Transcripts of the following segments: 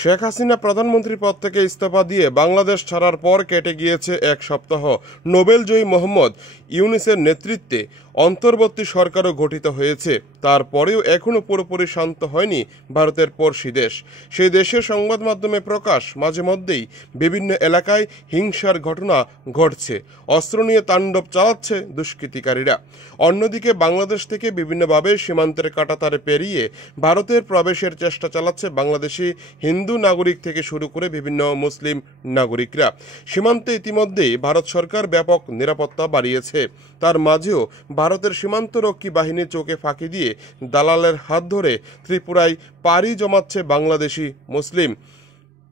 শেখ হাসিনা প্রধানমন্ত্রী পদ থেকে ইস্তফা দিয়ে বাংলাদেশ ছাড়ার পর কেটে গিয়েছে এক সপ্তাহ। নোবেলজয়ী মোহাম্মদ ইউনূসের নেতৃত্বে অন্তর্বর্তী সরকারও গঠিত হয়েছে। তারপরেও এখনও পুরোপুরি শান্ত হয়নি ভারতের পড়শি দেশ। সেই দেশের সংবাদ মাধ্যমে প্রকাশ, মাঝে মধ্যেই বিভিন্ন এলাকায় হিংসার ঘটনা ঘটছে, অস্ত্র নিয়ে তাণ্ডব চালাচ্ছে দুষ্কৃতিকারীরা। অন্যদিকে বাংলাদেশ থেকে বিভিন্নভাবে সীমান্তের কাঁটাতারে পেরিয়ে ভারতের প্রবেশের চেষ্টা চালাচ্ছে বাংলাদেশি হিন্দু নাগরিক থেকে শুরু করে বিভিন্ন মুসলিম নাগরিকরা। সীমান্তে ইতিমধ্যেই ভারত সরকার ব্যাপক নিরাপত্তা বাড়িয়েছে। তার মাঝেও ভারতের সীমান্তরক্ষী বাহিনী চোখে ফাঁকি দিয়ে দালালের হাত ধরে ত্রিপুরায় পাড়ি জমাচ্ছে বাংলাদেশি মুসলিম।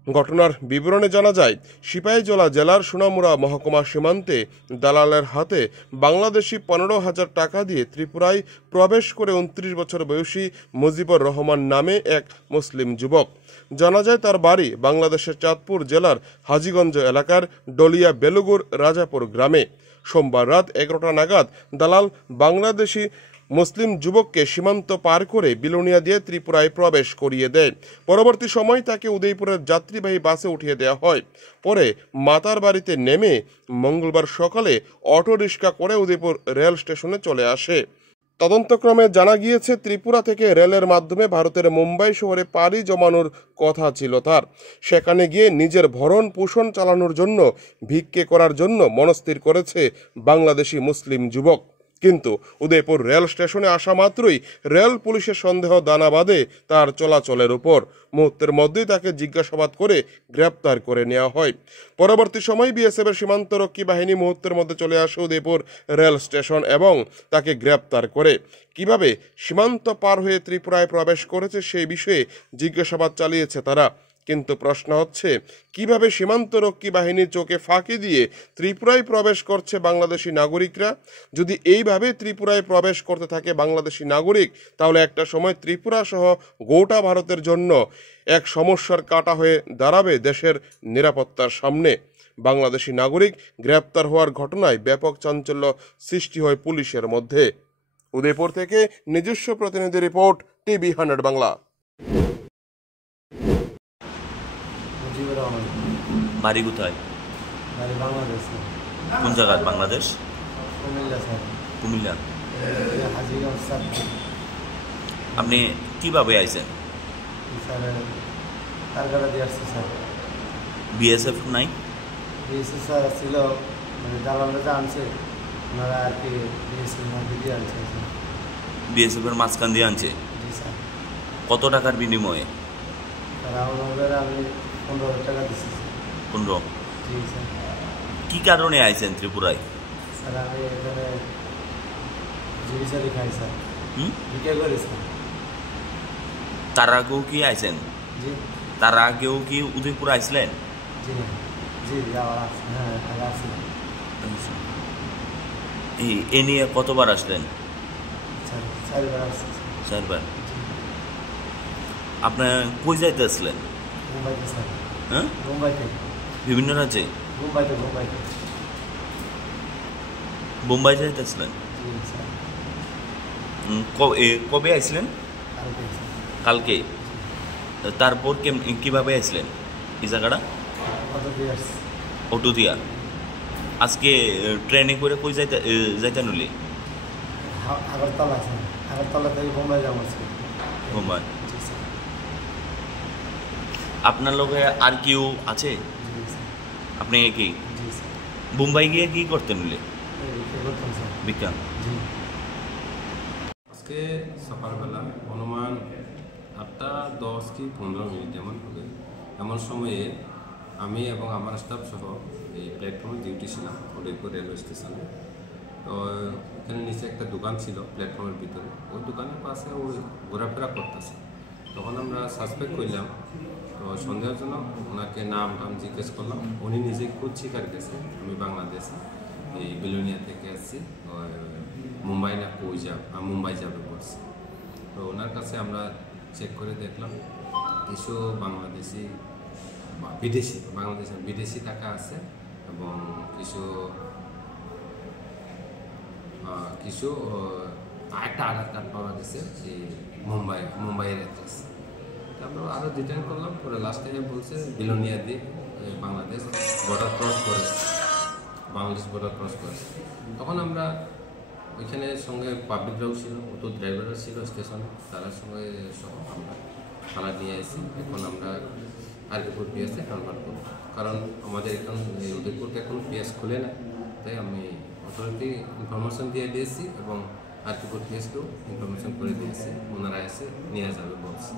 ঘটনার বিবরণে জানা যায়, সিপাহীজলা জেলার সোনামুড়া মহকুমা সীমান্তে দালালের হাতে বাংলাদেশি 15,000 টাকা দিয়ে ত্রিপুরায় প্রবেশ করে 29 বছর বয়সী মুজিবুর রহমান নামে এক মুসলিম যুবক। জানা যায় তার বাড়ি বাংলাদেশের চাঁদপুর জেলার হাজীগঞ্জ এলাকার ডলিয়া বেলুগুর রাজাপুর গ্রামে। সোমবার রাত 11টা নাগাদ দালাল বাংলাদেশি মুসলিম যুবককে সীমান্ত পার করে বিলোনিয়া দিয়ে ত্রিপুরায় প্রবেশ করিয়ে দেয়। পরবর্তী সময় তাকে উদয়পুরের যাত্রীবাহী বাসে উঠিয়ে দেওয়া হয়। পরে মাতার বাড়িতে নেমে মঙ্গলবার সকালে অটোরিক্সা করে উদয়পুর রেল স্টেশনে চলে আসে। তদন্তক্রমে জানা গিয়েছে, ত্রিপুরা থেকে রেলের মাধ্যমে ভারতের মুম্বাই শহরে পাড়ি জমানোর কথা ছিল তার। সেখানে গিয়ে নিজের ভরণ পোষণ চালানোর জন্য ভিক্ষে করার জন্য মনস্থির করেছে বাংলাদেশি মুসলিম যুবক। কিন্তু উদয়পুর রেল স্টেশনে আসা মাত্রই রেল পুলিশের সন্দেহ দানা বাঁধে তার চলাচলের উপর। মুহূর্তের মধ্যেই তাকে জিজ্ঞাসাবাদ করে গ্রেপ্তার করে নেওয়া হয়। পরবর্তী সময় বিএসএফের সীমান্তরক্ষী বাহিনী মুহূর্তের মধ্যে চলে আসে উদয়পুর রেল স্টেশন এবং তাকে গ্রেপ্তার করে। কিভাবে সীমান্ত পার হয়ে ত্রিপুরায় প্রবেশ করেছে সেই বিষয়ে জিজ্ঞাসাবাদ চালিয়েছে তারা। কিন্তু প্রশ্ন হচ্ছে, কিভাবে সীমান্তরক্ষী বাহিনীর চোখে ফাঁকি দিয়ে ত্রিপুরায় প্রবেশ করছে বাংলাদেশি নাগরিকরা? যদি এইভাবে ত্রিপুরায় প্রবেশ করতে থাকে বাংলাদেশি নাগরিক, তাহলে একটা সময় ত্রিপুরা সহ গোটা ভারতের জন্য এক সমস্যার কাঁটা হয়ে দাঁড়াবে দেশের নিরাপত্তার সামনে। বাংলাদেশি নাগরিক গ্রেপ্তার হওয়ার ঘটনায় ব্যাপক চাঞ্চল্য সৃষ্টি হয় পুলিশের মধ্যে। উদয়পুর থেকে নিজস্ব প্রতিনিধি রিপোর্ট, টিভি 100 বাংলা। বাড়ি কোথায়? বাড়ি বাংলাদেশ। কোন জায়গায় বাংলাদেশ? কুমিল্লা স্যার। কুমিল্লা। হাজীগঞ্জ স্যার। আপনি কিভাবে আইছেন? স্যার তার গাড়ি দিয়ে আসছে স্যার। বিএসএফ নাই? বিএসএফ স্যার ছিল, মানে দালালরা যা আনছে ওনারা আর কি বিএসএফ মধ্যে দিয়ে আনছে স্যার। বিএসএফের মাঝখান দিয়ে আনছে? জি স্যার। কত টাকার বিনিময়ে? স্যার আমাদের আমি 15,000 টাকা দিচ্ছি। 15? জি স্যার। কি কারণে আইছেন ত্রিপুরায়? স্যার আমি এখানে জীবিকারি খাই স্যার। বিক্রি করি স্যার। তার আগেও কি আইছেন? জি। তার আগেও কি উদয়পুর আইছিলেন? জি না। জি হ্যাঁ আগে আসছিলাম। এ নিয়ে কতবার আসলেন? স্যার 4বার আসছি। 4বার? আপনার কই যাইতে আসলেন? মুম্বাইতে স্যার। হ্যাঁ, মুম্বাইতে। বিভিন্ন রাজ্যে? মুম্বাইতে। বোম্বাই যাইতে আসলেন? জি স্যার। কবে আইছিলেন? কালকে। তারপর কিভাবে আসলেন এই জায়গাটা? অটো দিয়া। আজকে ট্রেনে করে কই যাইতে নলি? আগরতলা স্যার। আগরতলা থেকে বোম্বাই যাবো স্যার। বোম্বাই। আপনার লোকে আর কেউ আছে? আপনি কি বোম্বাই গিয়ে কি করতেন নলি? বিজ্ঞান। আজকে সকালবেলা অনুমান 8:10 কি 15 মিনিট এমন হবে। এমন সময়ে আমি এবং আমার স্টাফ সহ এই প্ল্যাটফর্মে ডিউটি ছিলাম উদয়পুর রেলওয়ে স্টেশনে। তো এখানে নিচে একটা দোকান ছিল প্ল্যাটফর্মের ভিতরে, ওই দোকানের পাশে ওই ঘোরাফেরা করতেছে। তখন আমরা সাসপেক্ট করলাম, তো সন্দেহজনক ওনাকে নাম জিজ্ঞেস করলাম। উনি নিজে খুব স্বীকার গেছে, আমি বাংলাদেশে এই বিলোনিয়া থেকে আসছি, মুম্বাই না মুম্বাই যাবে বলছে। তো ওনার কাছে আমরা চেক করে দেখলাম কিছু বিদেশি টাকা আছে এবং কিছু একটা আধার কার্ড পাওয়া গেছে, সেই মুম্বাইয়ের অ্যাড্রেস। তারপর আরও ডিটেন করলাম, পরে লাস্টে বলছে বিলোনিয়া দিয়ে বাংলাদেশ বর্ডার ক্রস করেছে, বাংলাদেশ বর্ডার ক্রস করেছে। তখন আমরা ওইখানে সঙ্গে পাবলিকরাও ছিল, অটো ড্রাইভাররা ছিল স্টেশনে, তার সঙ্গে সহ আমরা থানা নিয়ে এসেছি। এখন আমরা আরকিপুর পিএসে কনভার্ট করব, কারণ আমাদের এখন উদয়পুরকে এখন পিএস খুলে না, তাই আমি অথরিটি ইনফরমেশন দিয়ে দিয়েছি এবং আরকিপুর পিএসকেও ইনফরমেশন করে দিয়েছি, ওনারা এসে নিয়ে যাবে বলছে।